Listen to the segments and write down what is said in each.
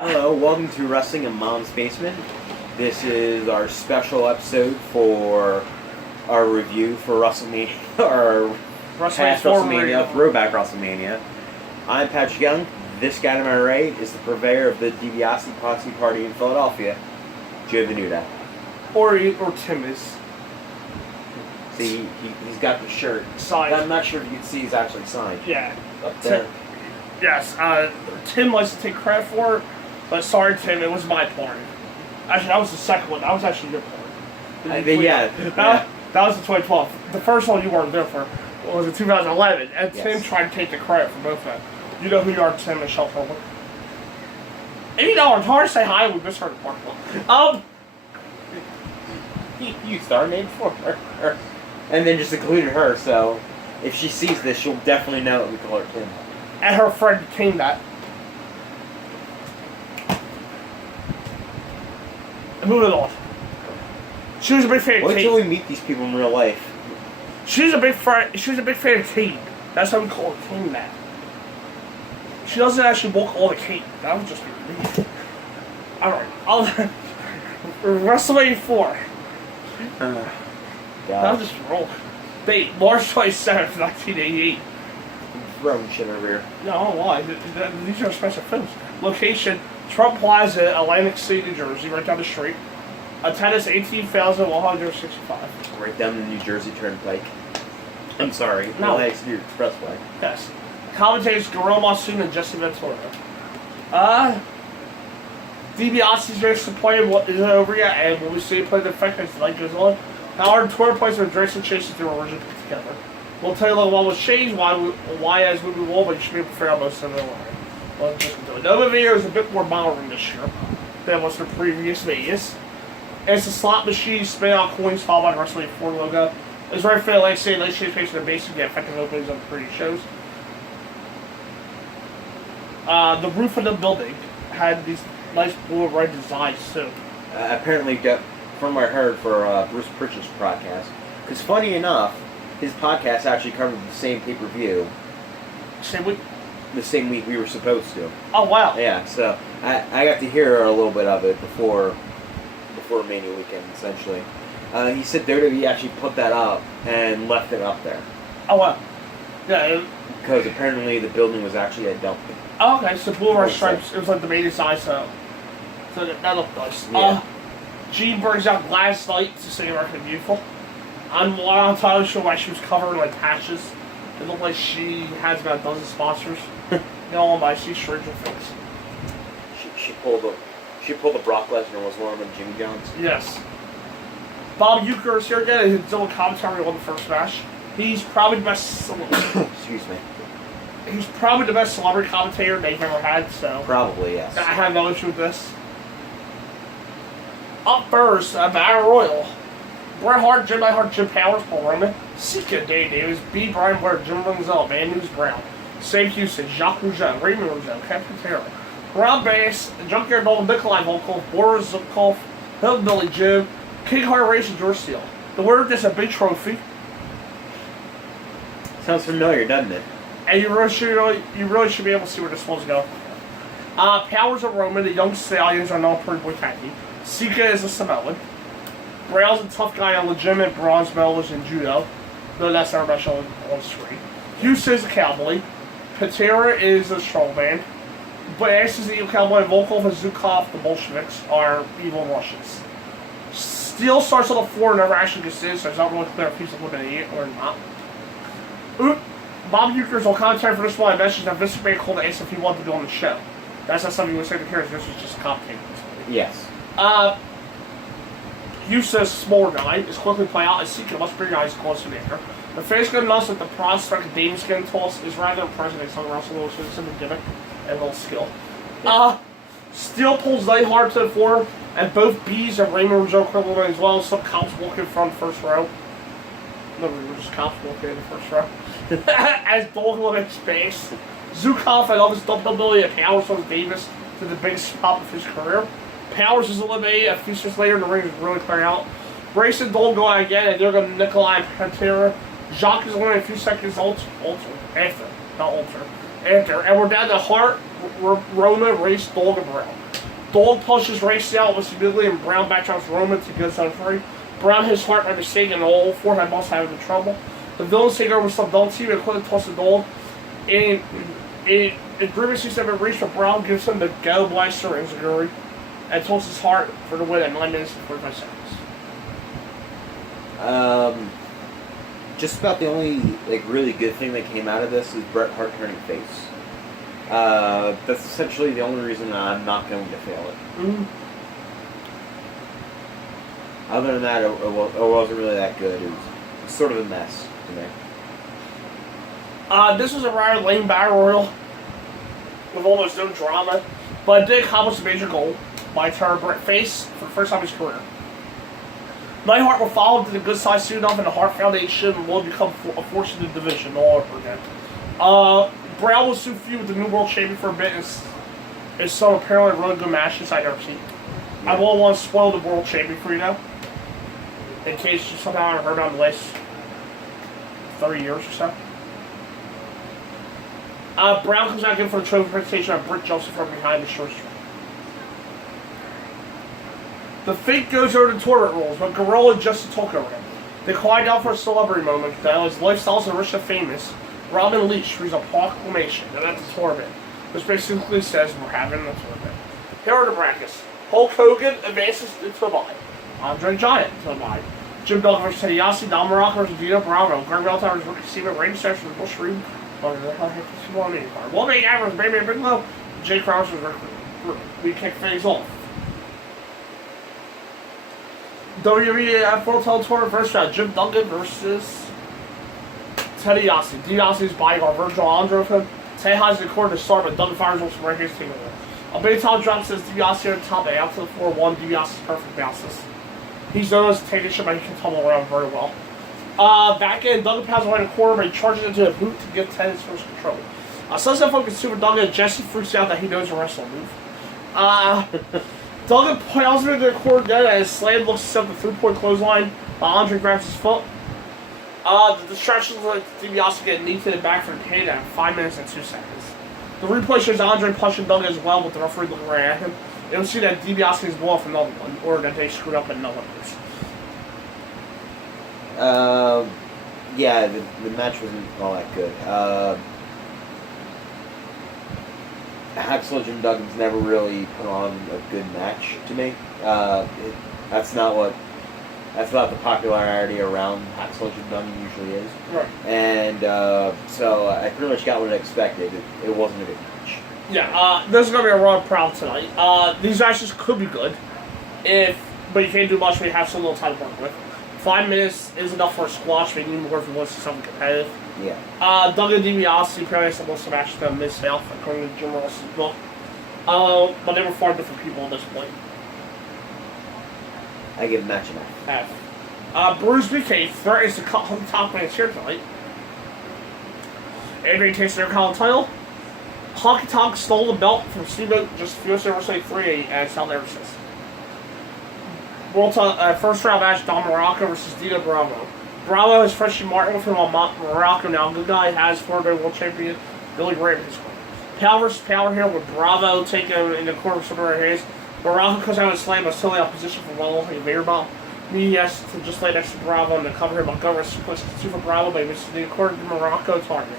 Hello, welcome to Wrestling in Mom's Basement. This is our special episode for our review for WrestleMania, our past WrestleMania, throwback WrestleMania. I'm Patrick Young. This guy to my right is the purveyor of the DiBiase Posse Party in Philadelphia, Joe Venuta. Or Tim is. See, he's got the shirt. Signed. I'm not sure if you can see he's actually signed. Yeah. Up there. Yes, Tim likes to take credit for it, but sorry, Tim, it was my party. Actually, that was the second one. That was actually your party. That was the 2012. The first one you weren't there for was in 2011, and yes. Tim tried to take the credit for both of them. You know who you are, Tim and Michelle Fulmer. $80, it's hard to say hi, we misheard the parking lot. You star named for her. And then just included her, so if she sees this, she'll definitely know that we call her Tim. And her friend came that. Moving on. She was a big fan of Tate. Wait till we meet these people in real life. She was a big fan of Tate. That's how we call her King that. She doesn't actually walk all the cake. That would just be me. Alright. WrestleMania 4. That was just roll. Date, March 27th, 1988. Throwing shit over here. No, I don't know why. These are special films. Location, Trump Plaza, Atlantic City, New Jersey, right down the street. Attendance, 18,165. Right down the New Jersey Turnpike. I'm sorry, no. Atlantic City Expressway. Yes. Commentators, Gorilla Monsoon and Jesse Ventura. DiBiase's race to play isn't over yet, and when we see it play the effect as the night goes on. However, tour plays with Jason Chase's they were originally put together. We'll tell you a little what was changed, why as we move on, but you should be able to figure out most of it. Well, just do it. The other video is a bit more modern this year than was the previous Vegas. It's a slot machine, spin out coins followed by the WrestleMania 4 logo. It's very fair, like say, let's change page the basic, get effective openings on the previous shows. The roof of the building had these nice blue and red designs too. Apparently, from what I heard for Bruce Pritchard's podcast, because funny enough, his podcast actually covered the same pay-per-view. Same week? The same week we were supposed to. Oh, wow. Yeah, so I got to hear a little bit of it before Mania weekend, essentially. He said WWE actually put that up and left it up there. Oh, wow. Yeah. Because apparently the building was actually a dump. Oh, okay, so blue and red stripes, it was like the main design, so that looked nice. Yeah. Jean brings out glass lights to say American Beautiful. I'm not entirely sure why she was covered in like patches. It looked like she has about a dozen sponsors. No, but she's Stranger Things. She pulled the Brock Lesnar was one of them, Jimmy Jones. Yes. Bob Uecker is here again. He's doing commentary on the first match. He's probably the best. Excuse me. He's probably the best celebrity commentator they've ever had. So probably yes. I have no issue with this. Up first, Battle Royal. Bret Hart, Jim Powers, Paul Roman, Sika, Dave Davis, B. Brian Blair, Jim Renzel, Van News Brown, Sam Houston, Jacques Rougeau, Raymond Rougeau, Captain Taylor, Rob Bass, Junkyard Dog, Nikolai Volkov, Boris Zukov, Hillbilly Jim, King Hart Race, and George Steele. The winner gets a big trophy. Sounds familiar, doesn't it? And you really should be able to see where this one's going. Powers and Roman, the Young Stallions, are known for boy tag team. Sika is a Samoan. Braille's a tough guy on legitimate bronze medalist in judo, though that's not much on screen. Houston is a cowboy. Patera is a strongman. Bass is the evil cowboy. Volkov and Zukov, the Bolsheviks, are evil Russians. Steele starts on the floor and never actually gets in, so it's not really clear if he's eliminated or not. Bob Uecker's on commentary for this one. I mentioned that Vince McMahon called to ask if he wanted to be on the show. That's not something you would say to hear, this was just a commentator. Yes. Houston's smaller guy is quickly playing out, and Sika, much bigger guy, is close to the anchor. The face gun announced that the prospect of Davis getting tossed is rather impressive than some Russell Lewis with some gimmick and a little skill. Steele pulls Neidhart to the floor, and both Bees and Raymond Rougeau crippled as well as some cops walking from the first row. No, we were just cops walking in the first row. As Dog limits space. Zukov and others dumped ability and Powers from Davis to the biggest pop of his career. Powers is eliminated a few seconds later, and the ring is really clearing out. Brace and Dole go out again, and they're going to Nikolai and Pantera. Jacques is eliminated a few seconds after. And we're down to Hart, Rona, Race, Dole, and Brown. Dog punches race out with immediately, and Brown backdrops Roman to get on free. Brown hits Hart by mistake, and all forehead muscles having trouble. The villains take over some double team and quickly toss the dog. And it previously said it reached, but Brown gives him the go blaster and Zaguri and tosses Hart for the win at 9 minutes and 45 seconds. Just about the only really good thing that came out of this is Bret Hart turning face. That's essentially the only reason I'm not going to fail it. Mm-hmm. Other than that, it wasn't really that good. It was sort of a mess to me. This was a rather lame battle royal with almost no drama, but it did accomplish a major goal by turning Bret face for the first time in his career. Neidhart will follow to the good side soon enough, and the Hart Foundation will become a force in the division all over again. Brown will soon feud with the new world champion for a bit, and some apparently really good matches I've never seen. Yeah. I won't want to spoil the world champion for you now, in case you somehow haven't heard on the last 30 years or so. Brown comes out again for the trophy presentation on Britt Joseph from behind the short strap. The Fink goes over the tournament rules, but Gorilla and Justin talk over him. They quiet down for a celebrity moment, that his lifestyles are rich and famous. Robin Leach reads a proclamation at the tournament, which basically says we're having a tournament. Here are the brackets. Hulk Hogan advances into the bye. Andre Giant into the bye. Jim Duggan versus Teddy Yassi, Don Morocco versus Dino Bravo, Greg Valentine versus Ricky Steven, Randy Savage versus Bush Reed, Will Make Adams, Baby and Bigelow, Jay Krause versus we kick things off. WWF World Title Tournament first round, Jim Duggan versus Teddy Yassi. DiBiase's bodyguard, Virgil Andre with him. Teddy hides in the corner to start, but Duggan fires also right here to take over. A big top drop says DiBiase on top, and out to the 4-1, DiBiase's perfect bounces. He's known as taking shit, but he can tumble around very well. Back in, Duggan passes away in the corner, but he charges into a boot to give Ted his first control. Sunset Funk is super Duggan, and Jesse freaks out that he knows a wrestling move. Duggan piles him into the corner again, and his slam looks to set the 3-point clothesline, while Andre grabs his foot. The distractions let DiBiase get knee to the back for the pin at 5 minutes and 2 seconds. The replay shows Andre punching Duggan as well, with the referee looking right at him. They don't see that DiBiase is blown off another one, or that they screwed up another place. Yeah, the match wasn't all that good. Hacksaw Jim Duggan's never really put on a good match to me. That's not the popularity around Hacksaw Jim Duggan usually is. Right. And so I pretty much got what I expected. It wasn't a good match. Yeah, this is going to be a Raw proud tonight. These matches could be good, but you can't do much when you have so little time to work with. 5 minutes is enough for a squash, but you need more if you want to see something competitive. Yeah. Duggan DiBiase probably has the most matches to miss out, according to Jim Ross's book. But they were far different people at this point. I give match an F. Bruce BK threatens to cut home top man's here tonight. Adrian takes their column title. Honky Tonk stole the belt from Steamboat just USA Wrestling 3 at South Everson. First round match, Don Morocco versus Dino Bravo. Bravo has Frenchie Martin with him on Morocco now. Good guy has former world champion Billy Graham in his corner. Power versus power here with Bravo taking him in the corner of some of their hands. Morocco comes out and slam, but still in opposition for one little Vader bomb. Me has to just lay next to Bravo and to cover him. Montgomery puts two for Bravo, but he misses the corner to Morocco target.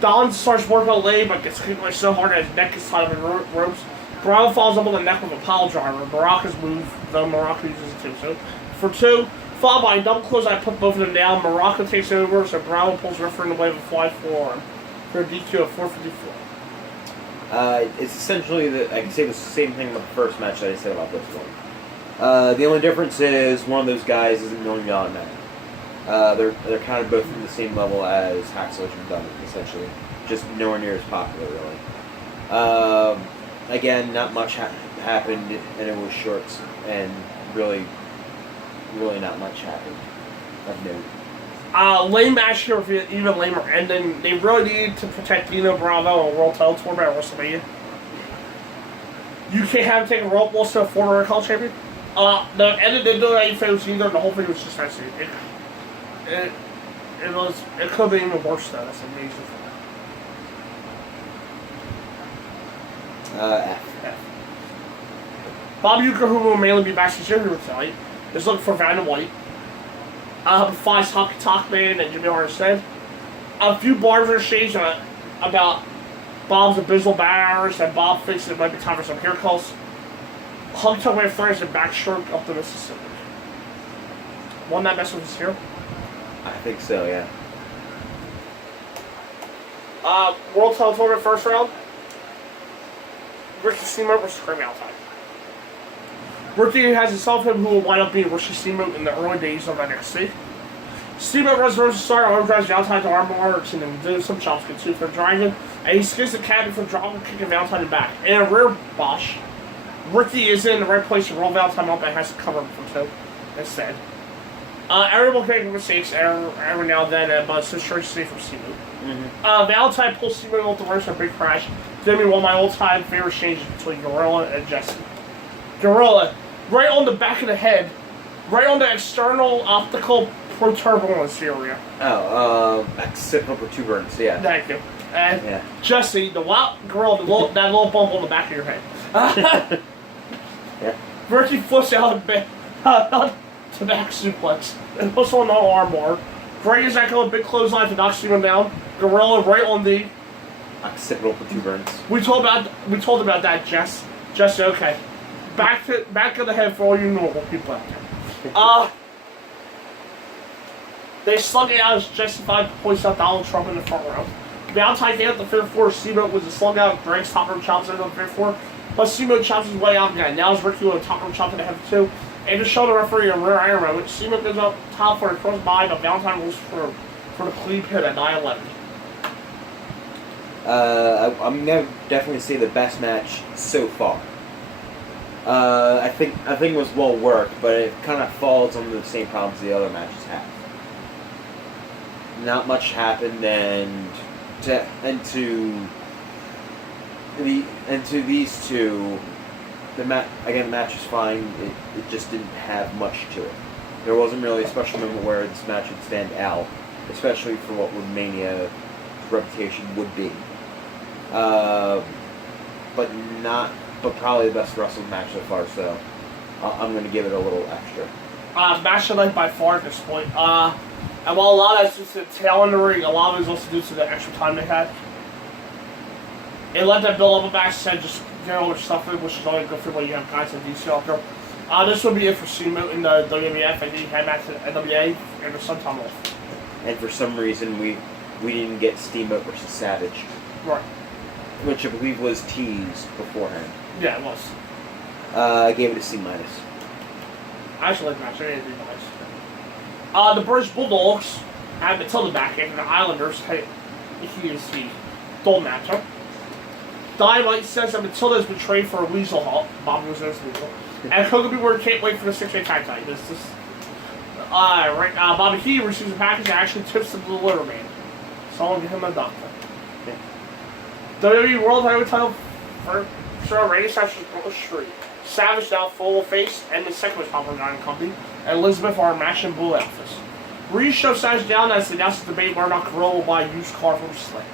Don starts working on Lay, but gets kicked away so hard that his neck is tied up in ropes. Bravo falls up on the neck with a pile driver. Morocco's move, though Morocco uses it too. So, for 2, followed by a double close, I put both of them down. Morocco takes over, so Bravo pulls the referee in the way of a fly forearm for a DQ of 454. It's essentially I can say the same thing about the first match that I said about this one. The only difference is one of those guys isn't $1 million man. They're kind of both at the same level as Hacksaw Jim Duggan, essentially, just nowhere near as popular, really. Again, not much happened, and it was short, and really not much happened of note. Lame match here with an even lamer ending. They really need to protect Dino Bravo and World Title Tournament at WrestleMania. You can't have him take a rope loss to a former World champion. The ending didn't do any favors either. The whole thing was just messy. It could have been even worse though. That's amazing. F. Bob Uecker, who will mainly be backstage interview tonight, is looking for Vanna White. Besides Hockey Talkman and Jimmy Arnstead. A few bars are exchanged about Bob's abysmal banners, and Bob thinks it might be time for some hair calls. Hockey Talkman throws a backstroke up the Mississippi. Won that message is here? I think so, yeah. World Title Tournament first round. Ricky Steamboat versus Craig Valentine. Ricky has himself him who will wind up being Ricky Steamboat in the early days of NXT. Steamboat runs the start, overdrives Valentine to armbar, and doing some chops good too for the Dragon, and he skids the cabin for dropping, kicking Valentine back. In a rear bosh, Ricky is in the right place to roll Valentine up and has to cover him from two instead. Everyone can make mistakes every now and then, but it's just trying to stay from Steamboat. Valentine pulls Steamboat off the ropes in a big crash. Then one of my all-time favorite exchanges between Gorilla and Jesse. Gorilla, right on the back of the head, right on the external optical protuberance area. Occipital protuberance, yeah. Thank you. And Jesse, Gorilla, that little bump on the back of your head. Yeah. Ricky flips out of bed, to back suplex, and puts on an armbar. Greg is back on a big clothesline to knock Steven down. Gorilla right on the occipital protuberance. We told about that, Jess. Jesse, okay. Back of the head for all you normal people out there. They slung it out as Jesse Five points out Donald Trump in the front row. Valentine came out the fifth floor. Steamboat was a slung out. Greg's top rope chops into the fifth floor. But Steamboat chops his way out again. Now it's Ricky with a top rope chop in the head two. And to show the referee a rear iron row, Steamboat goes up top for a cross by, but Valentine goes for the clean pin at 9-11. I'm gonna definitely say the best match so far. I think it was well worked, but it kind of falls under the same problems the other matches have. Not much happened, and to these two, the match was fine. It just didn't have much to it. There wasn't really a special moment where this match would stand out, especially for what Mania's reputation would be. But probably the best wrestling match so far. So I'm going to give it a little extra. Match of the night by far at this point. And while a lot of that's just the tail in the ring, a lot of it is also due to the extra time they had. It let them build up a match and just get all their stuff in, which is only good for when you have guys in DC out there. This would be it for Steamboat in the WWF, and he had back to the NWA and there's some time off. And for some reason, we didn't get Steamboat versus Savage. Right. Which I believe was teased beforehand. Yeah, it was. I gave it a C-. I actually like the match. I didn't do nice. The British Bulldogs have Matilda back in, and the Islanders, he is the Dole matchup. Dynamite says that Matilda has been traded for a Weasel Hawk. Bobby was known as Weasel. And Kobe Ward can't wait for the 6-8 tag title. Bobby Key receives a package and actually tips the delivery man. Someone give him a doctor. Yeah. WWE World Heavyweight Title for Radio Sessions Brooklyn Street. Savage now full face, and the second was Papa John Company, and Elizabeth are matching blue outfits. Reed shoves Savage down as they announce the debate Murdoch Gorilla will buy a used car from Slick.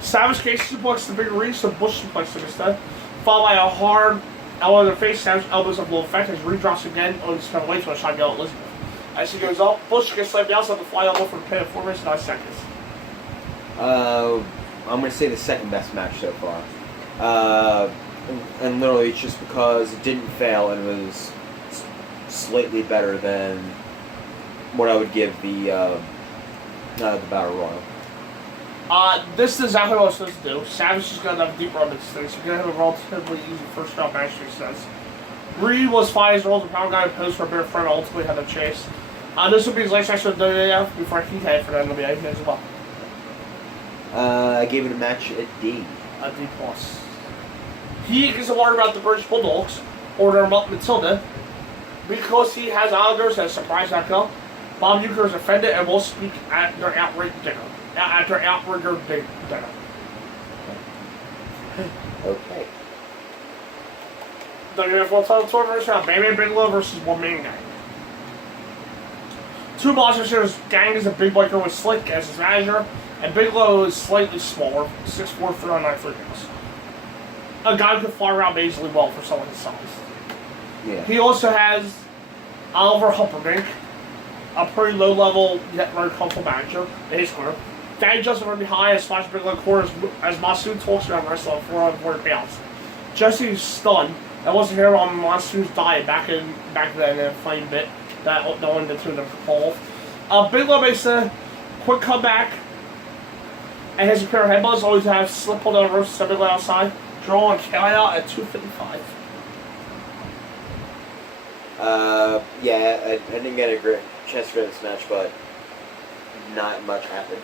Savage case suplex the big Reed, so Bush suplex him instead, followed by a hard elbow to the face. Savage elbows up low effect as Reed drops again on his way to a shot yell at Elizabeth. As he goes up, Bush gets slammed down, so the fly elbow for the pin at 4 minutes and 9 seconds. I'm going to say the second best match so far. And literally it's just because it didn't fail and it was slightly better than what I would give the Battle Royal. This is exactly what I was supposed to do. Savage is going to have a deep run into things. He's going to have a relatively easy first round match, he says. Reed was fine as well as a power guy and posed for a bigger friend, ultimately had no chase. This would be his last match with the WWF before he headed for the NWA as well. I gave it a match at D. A D+. He gets a word about the British Bulldogs, order Matilda, because he has Islanders as a surprise outcome. Bob Uecker is offended and will speak at their outrigger dinner. Okay. WWF World Title Tour versus Baby Bigelow versus One Man Gang. Two monsters. Gang is a big biker with Slick as his manager, and Bigelow is slightly smaller, 6'4", 309 pounds. a guy who can fly around amazingly well for someone his size. Yeah. He also has Oliver Humperdinck, a pretty low-level yet very comfortable manager in his corner. Danny Justin from behind, Smash Bigelow corner as Monsoon talks about wrestling 440 pounds. Jesse's stunned. That wasn't here on Monsoon's diet back then in a flame bit that no one did to them fall. Bigelow makes a quick comeback and has a pair of headbutts. Always have slip hold on the ropes, step Bigelow outside. Draw and count out at 2:55. Yeah, I didn't get a great chance for this match, but not much happened.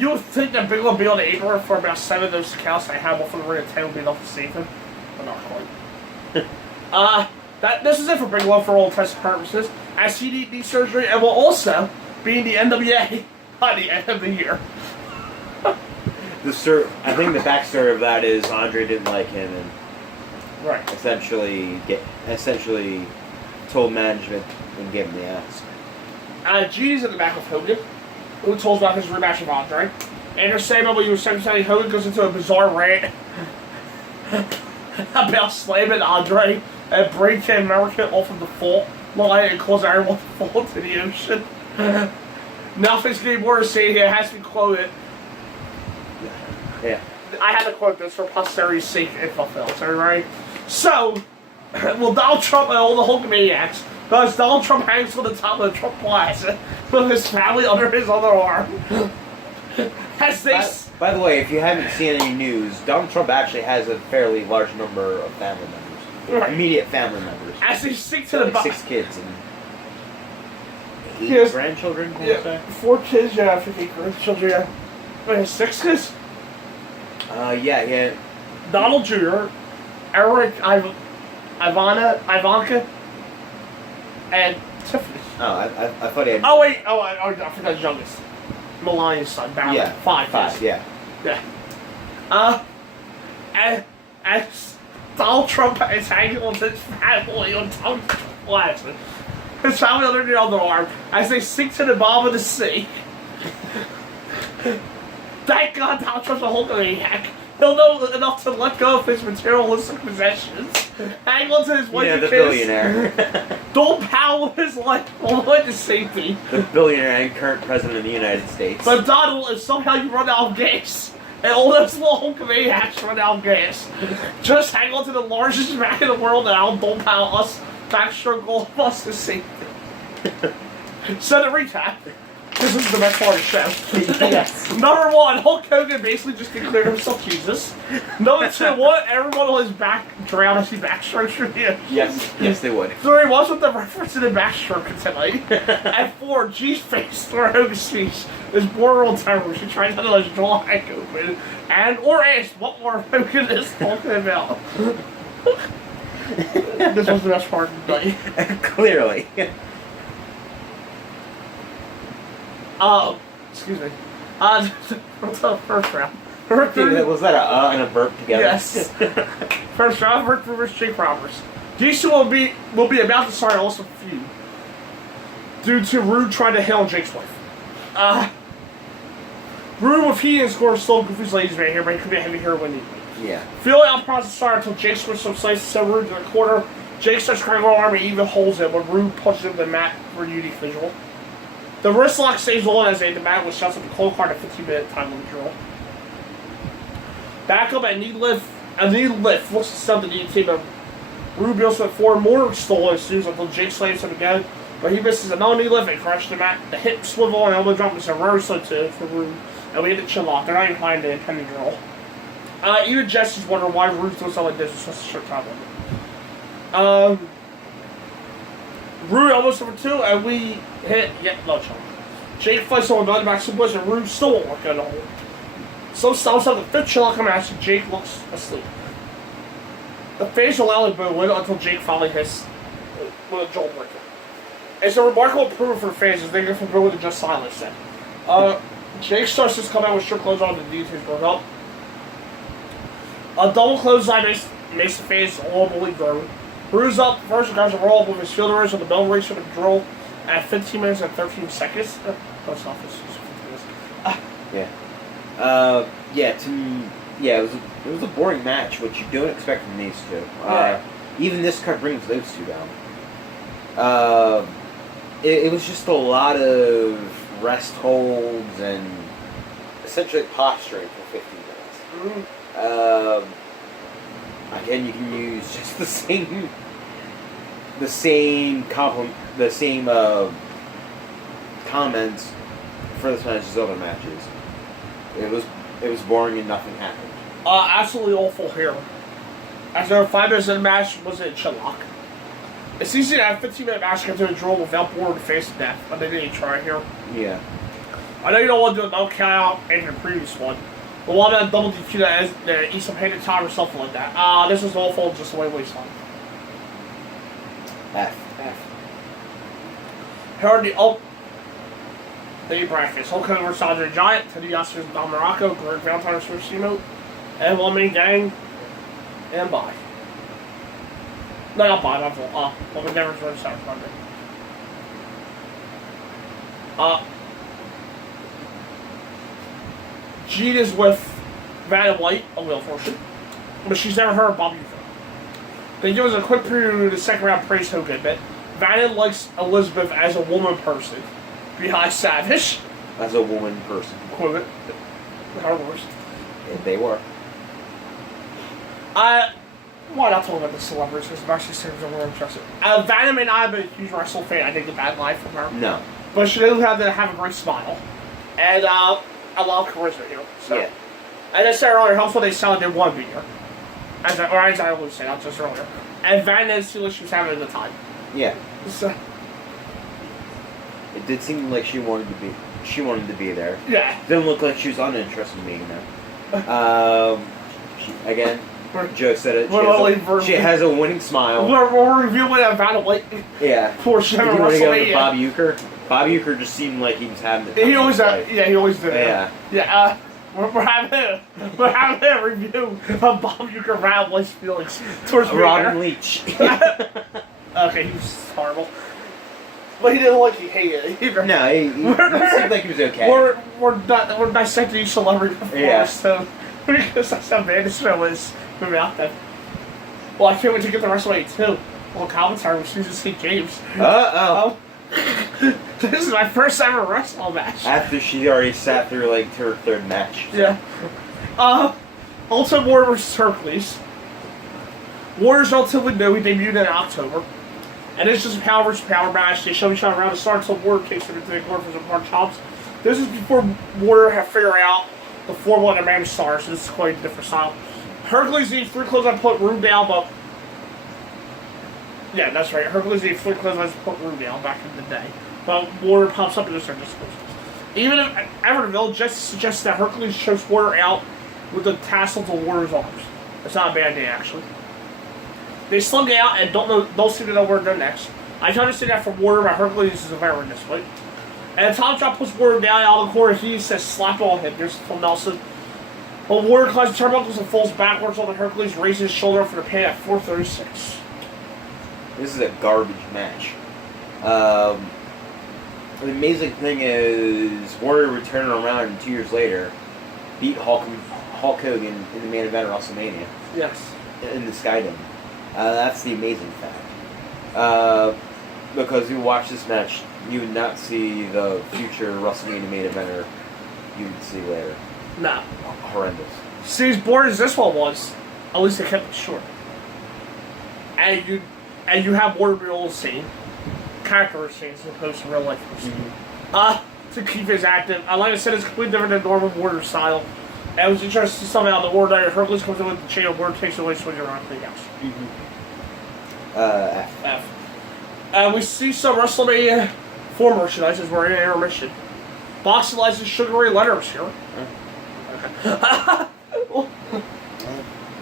You would think that Bigelow would be on the apron for about 7 of those counts I had before the ring of 10 would be enough to save him. But not quite. This is it for Bigelow for all intents and purposes, as he needs knee surgery and will also be in the NWA by the end of the year. I think the backstory of that is Andre didn't like him and essentially told management and gave him the ass. Gene's in the back with Hogan, who told about his rematch with Andre. And they're saying about what you were saying, Hogan goes into a bizarre rant about slamming Andre and breaking America off of the fault line and causing everyone to fall into the ocean. Nothing's getting more to say here. It has to be quoted. Yeah. I had to quote this for posterity's sake if fulfilled. Alright? So, well, Donald Trump and all the Hulkamaniacs, because Donald Trump hangs on the top of the Trump Plaza with his family under his other arm. As they... By the way, if you haven't seen any news, Donald Trump actually has a fairly large number of family members. Right. Immediate family members. As they stick to the... 6 kids and 8 grandchildren, yeah, 4 kids, yeah, I think 8 grandchildren, yeah. Wait, 6 kids? Yeah. Donald Jr., Eric, Ivanka, and Tiffany. Oh, I thought he had... Oh, wait, I forgot his youngest. Melania's son, Barry. Yeah. 5, yeah. Yeah. And Donald Trump is hanging on his family on top of the plaza. His family under the other arm as they sink to the bottom of the sea. Thank God Donald Trump's a Hulkamaniac. He'll know enough to let go of his materialistic possessions. Hang on to his wife and the kids. billionaire. Don't power his life all the way to safety. The billionaire and current president of the United States. But Donald, if somehow you run out of gas, and all those little Hulkamaniacs run out of gas, just hang on to the largest Mac in the world and I'll don't power us, backstroke all of us to safety. So to recap, this is the best part of the show. Yes. Number 1, Hulk Hogan basically just declared himself Jesus. Number 2, everyone on his back drowned as he backstrokes through the ocean. Yes, they would. 3, what's with the reference to the backstroke tonight? And 4, G's face through Hogan's speech is border on terror. She tries to let his jaw hang open. Or asked what more Hogan is talking about. This was the best part of the night. Clearly. Excuse me. What's the first round? Was that and a burp together? Yes. First round, Rick versus Jake Roberts. These two will be about to start an awesome feud due to Rude trying to hit on Jake's wife. Rude with heat and score still confused ladies right here, but he could be a heavy hitter when needed. Yeah. Feeling out process started until Jake switched some slices to Rude to the corner. Jake starts cranking on arm and even holds it, but Rude punches him to the mat for a unique visual. The wrist lock stays on as they the mat, which shuts up the cold card at 15-minute time limit drill. Back up and knee lift. A knee lift looks to send the knee team, but Rude builds with 4 more stolen ensues until Jake slams him again, but he misses another knee lift and crashes the mat. The hip swivel and elbow drop is a reversal too for Rude, and we hit the chin lock. They're not even behind the penny drill. Even Jesse's wondering why Rude's doing something like this with such a short time limit. Rude almost number 2, and we hit yet no chunk. Jake fights on the back suplex, and Rude still won't work at all. So stops up the 5th chin match, and Jake looks asleep. The fans allow him to win until Jake finally hits with a jolt breaker. It's a remarkable improvement for the fans as they go from Bill to just silence it. Jake starts his comeback with strict close on the details broke up. A double clothesline makes the fans all believe grown. Rude's up first and grabs a roll with his field race on the bell race for the drill at 15 minutes and 13 seconds. Post office. 15 minutes. It It was a boring match, which you don't expect from these two. Right. Even this card brings those two down. It was just a lot of rest holds and essentially posturing for 15 minutes. Again, you can use just the same comments for this match as other matches. It was boring and nothing happened. Absolutely awful here. After 5 minutes of the match, was it Chillock? It's easy to have a 15-minute match get to a draw without board to face death, but they didn't try here. Yeah. I know you don't want to do a no count out in the previous one, but why not double DQ that eat some hated time or something like that? This was awful, just a way to waste time. F. Here the brackets. Hulk Hogan vs. Andre the Giant, Teddy DiBiase vs. Don Morocco, Greg Valentine vs. Steamboat, and One Man Gang, and bye. No, not bye, not full. Well, we never vs. South Thunder. Jean is with Vanna White, a wheel fortune, but she's never heard of Bobby Ufer. They give us a quick preview of the second round praise Hogan, but Vanna likes Elizabeth as a woman person. Behind Savage. As a woman person. Quote it. Her words. Yeah, they were. Why not talk about the celebrities? Because actually seems a little interesting. Vanna may not have been a huge wrestling fan. I didn't get that line from her. No. But she does have a great smile. And a lot of charisma here. So. Yeah. As I said earlier, helps when they sell it, they want to be here. As I always say, not just earlier. And Vanna seemed like she was having a good time. Yeah. So. It did seem like she wanted to be there. Yeah. Didn't look like she was uninterested in being there. Joe said it. She has a winning smile. We're reviewing that Vanna White. Yeah. Before she had a WrestleMania. Bob Uecker. Bob Uecker just seemed like he was having the time. He always did. Yeah, he always did. Yeah. Yeah. We're having a review of Bob Uecker Vanna White's feelings towards Robin Leach. Okay, he was horrible. But he didn't he hated it either. No, he seemed like he was okay. We're dissecting each celebrity before, so because that's how bad this show is. Moving out then. Well, I can't wait to get the WrestleMania too. Well, commentary with Susan St. James. This is my first ever wrestling match. After she already sat through her third match. So. Yeah. Ultimate Warrior vs. Hercules. Warrior's relatively new. He debuted in October. And it's just a power versus power match. They show each other around the start until Warrior takes him into the corner for some hard chops. This is before Warrior have figured out the formula and the man star, so this is quite a different style. Hercules needs 3 clotheslines to put Room down, but... Yeah, that's right. Hercules needs 3 clotheslines to put Room down back in the day. But Warrior pops up and just starts disclosures. Even if Evertonville just suggests that Hercules chokes Warrior out with the tassel to Warrior's arms. It's not a bad idea, actually. They slug out and don't seem to know where to go next. I can understand that from Warrior, but Hercules is a veteran this way. And the top drop puts Warrior down out of the corner. He says, slap on him. There's Phil Nelson. But Warrior climbs the turnbuckles and falls backwards on the Hercules, raises his shoulder for the pin at 436. This is a garbage match. The amazing thing is, Warrior returned around 2 years later, beat Hulk Hogan in the main event of WrestleMania. Yes. In the Skydome. That's the amazing fact. Because you watch this match, you would not see the future WrestleMania main eventer you would see later. No. Horrendous. See, as boring as this one was, at least they kept it short. And you have Warrior be all the same. Character scenes as opposed to real life scenes. To keep his active. Like I said, it's completely different than normal Warrior style. And it was interesting to see something out of the Ordinary. Hercules comes in with the chain of Warrior, takes away, swings around, everything else. F. We see some WrestleMania 4 merchandise as we're in intermission. Boxing license Sugar Ray Leonard's here. Okay.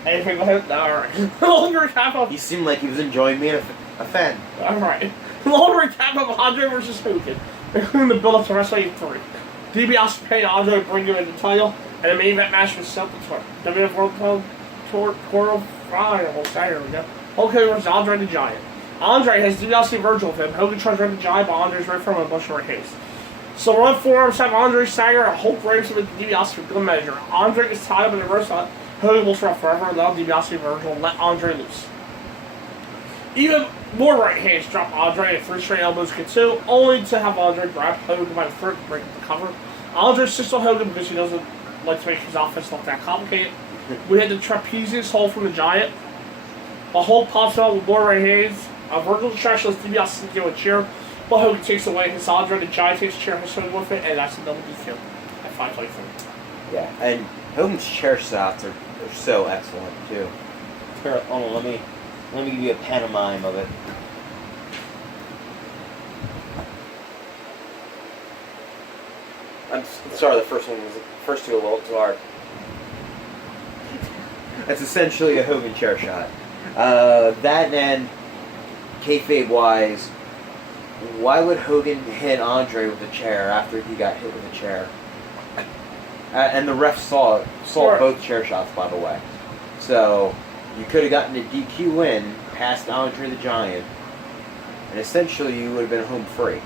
Anything with him? Alright. Longer recap of... He seemed like he was enjoying being a fan. Alright. Longer recap of Andre vs. Hogan, including the build-up to WrestleMania 3. DiBiase paid Andre to bring him in the title, and the main event match was set to WWF World Tour Final Saturday. We go. Hulk Hogan versus Andre the Giant. Andre has DiBiase Virgil with him. Hogan tries to run the Giant, but Andre's right from him a bunch of right hands. So run forearms have Andre stagger, and Hulk breaks him with DiBiase for good measure. Andre gets tied up in the reverse. Hogan will survive forever, allow DiBiase and Virgil, let Andre loose. Even more right hands drop Andre and 3 straight elbows get 2, only to have Andre grab Hogan by the throat to break the cover. Andre sits on Hogan because he doesn't like to make his offense look that complicated. We had the trapezius hold from the Giant. A hold pops out with more right hands. Virgil's trash lets DiBiase get a chair, but Hogan takes away his Andre. The Giant takes a chair, his Hogan with it, and that's a double DQ at 5:23. Yeah, and Hogan's chair shots are so excellent too. Here, hold on, let me give you a pantomime of it. I'm sorry, the first two a little too hard. That's essentially a Hogan chair shot. That and kayfabe wise, why would Hogan hit Andre with a chair after he got hit with a chair? And the ref saw Sure. both chair shots, by the way. So you could have gotten a DQ win past Andre the Giant, and essentially you would have been home free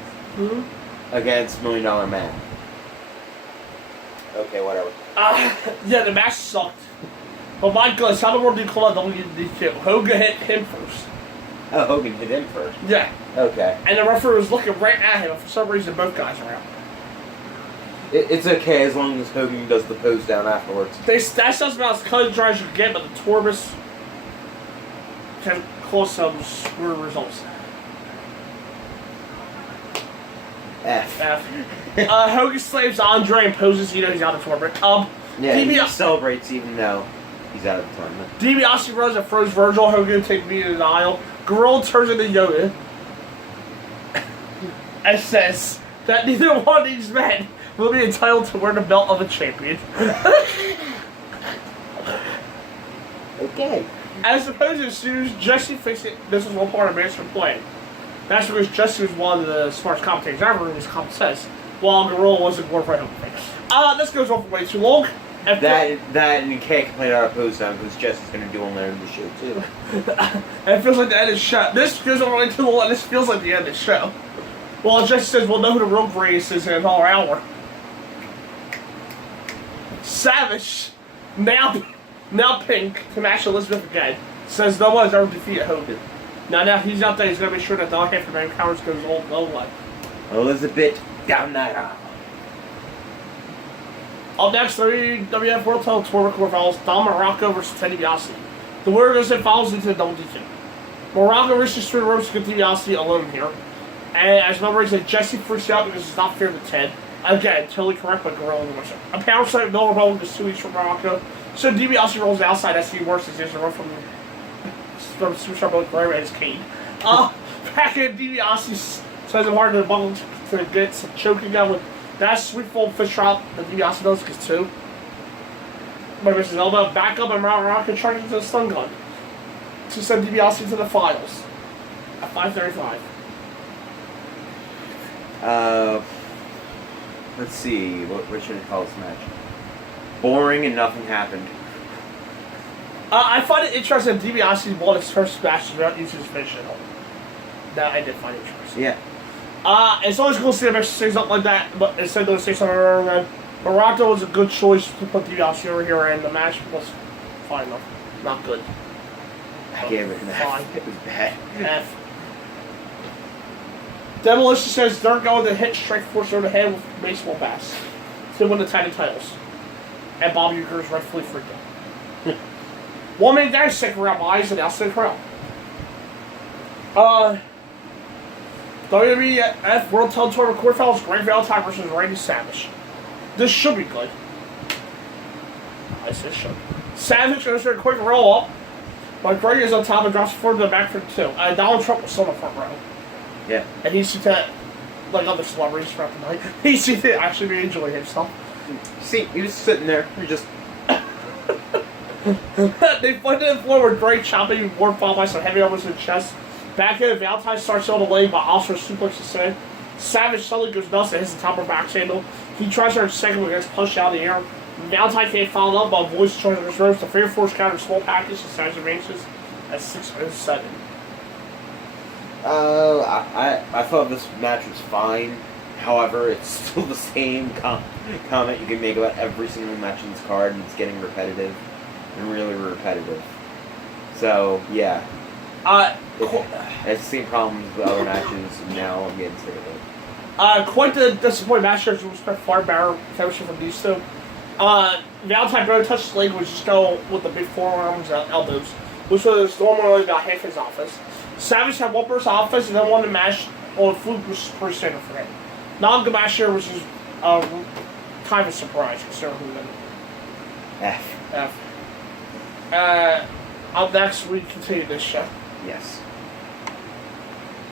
against $1 Million Man. Okay, whatever. Yeah, the match sucked. But my goodness, how the world do you call that WDQ? Hogan hit him first. Oh, Hogan hit him first. Yeah. Okay. And the referee was looking right at him, and for some reason both guys are out. It's okay as long as Hogan does the pose down afterwards. That sounds about as cut and dry as you can get, but the Torbis can cause some screwy results. F. Hogan slaves Andre and poses, he's out of tournament. Yeah, he celebrates even though he's out of the tournament. DiBiase runs and throws Virgil. Hogan takes me to the aisle. Gorilla turns into Yoda and says that neither one of these men will be entitled to wear the belt of a champion. Okay. As opposed to as soon as Jesse thinks this is one part of Man's plan. That's because Jesse was one of the smartest commentators ever in his comment says, while Gorilla wasn't more right on the this goes on for way too long. And and you can't complain about a pose down because Jesse's going to do one there in the show too. And it feels like the end of the show. This goes on way too long, and this feels like the end of the show. Well, Jesse says we'll know who the real greatest is in another hour. Savage, now Pink, to match Elizabeth again, says no one's ever defeated Hogan. Now he's out there, he's going to make sure that the half the main counters goes all the way. Elizabeth down there. Up next, the WWF World Title Tour quarterfinals, Don Morocco versus Ted DiBiase. The winner goes and follows into the double DQ. Morocco reaches through the ropes to get DiBiase alone here. And as number said, Jesse freaks out because it's not fair to Ted. Again, totally correct, but Gorilla was it. A power side Miller Bone is 2 weeks from Morocco. So DiBiase rolls outside as he works as he has to run from Superstar Bullet Gray and his cane. Back in DiBiase says him hard to the bubble to get some choking down with that sweet full fish trap that DiBiase does gets 2. But misses elbow, back up and Morocco charges into the stun gun to send DiBiase to the finals at 5:35. Let's see, what should I call this match? Boring and nothing happened. I find it interesting that DiBiase won his first match without using his finish at all. That I did find interesting. Yeah. It's always cool to see him say something like that, but instead of say something wrong, Morocco was a good choice to put DiBiase over here, and the match was fine enough. Not good. I gave it an F. It was bad. F. Demolition says they're going to hit Strike Force over the head with baseball bats to win the tag titles. And Bob Uecker is rightfully freaked out. One minute there, second round eyes and outside crowd. WWF World Title Tour quarterfinals, Greg Valentine versus Randy Savage. This should be good. I said should. Savage goes for a quick roll up, but Greg is on top and drops forward to the back for 2. Donald Trump was still in the front row. Yeah. And he seemed to, like other celebrities throughout the night, he seemed to actually be enjoying himself. See, he was sitting there, he just... They find the floor with Greg chopping more followed by some heavy elbows in the chest. Back in, Valentine starts on the leg, but also suplexes in. Savage suddenly goes nuts and hits the top of her back handle. He tries her second but gets punched out of the air. Valentine can't follow up, but Voice charges his ropes. The Fair Force counter small package and Savage advances at 6-7. I thought this match was fine. However, it's still the same comment you can make about every single match in this card, and it's getting repetitive. and really repetitive. So, yeah. It's the same problems with other matches, and now I'm getting sick of it. Quite the disappointing match here, was far better finisher from these two. Valentine barely touched his leg, which just go with the big forearms and elbows, which was normally about half his offense. Savage had one burst offense and then won the match on fluke, which is pretty standard for him. Not a good match here, which is kind of a surprise considering who won. F. Up next, we continue this show. Yes.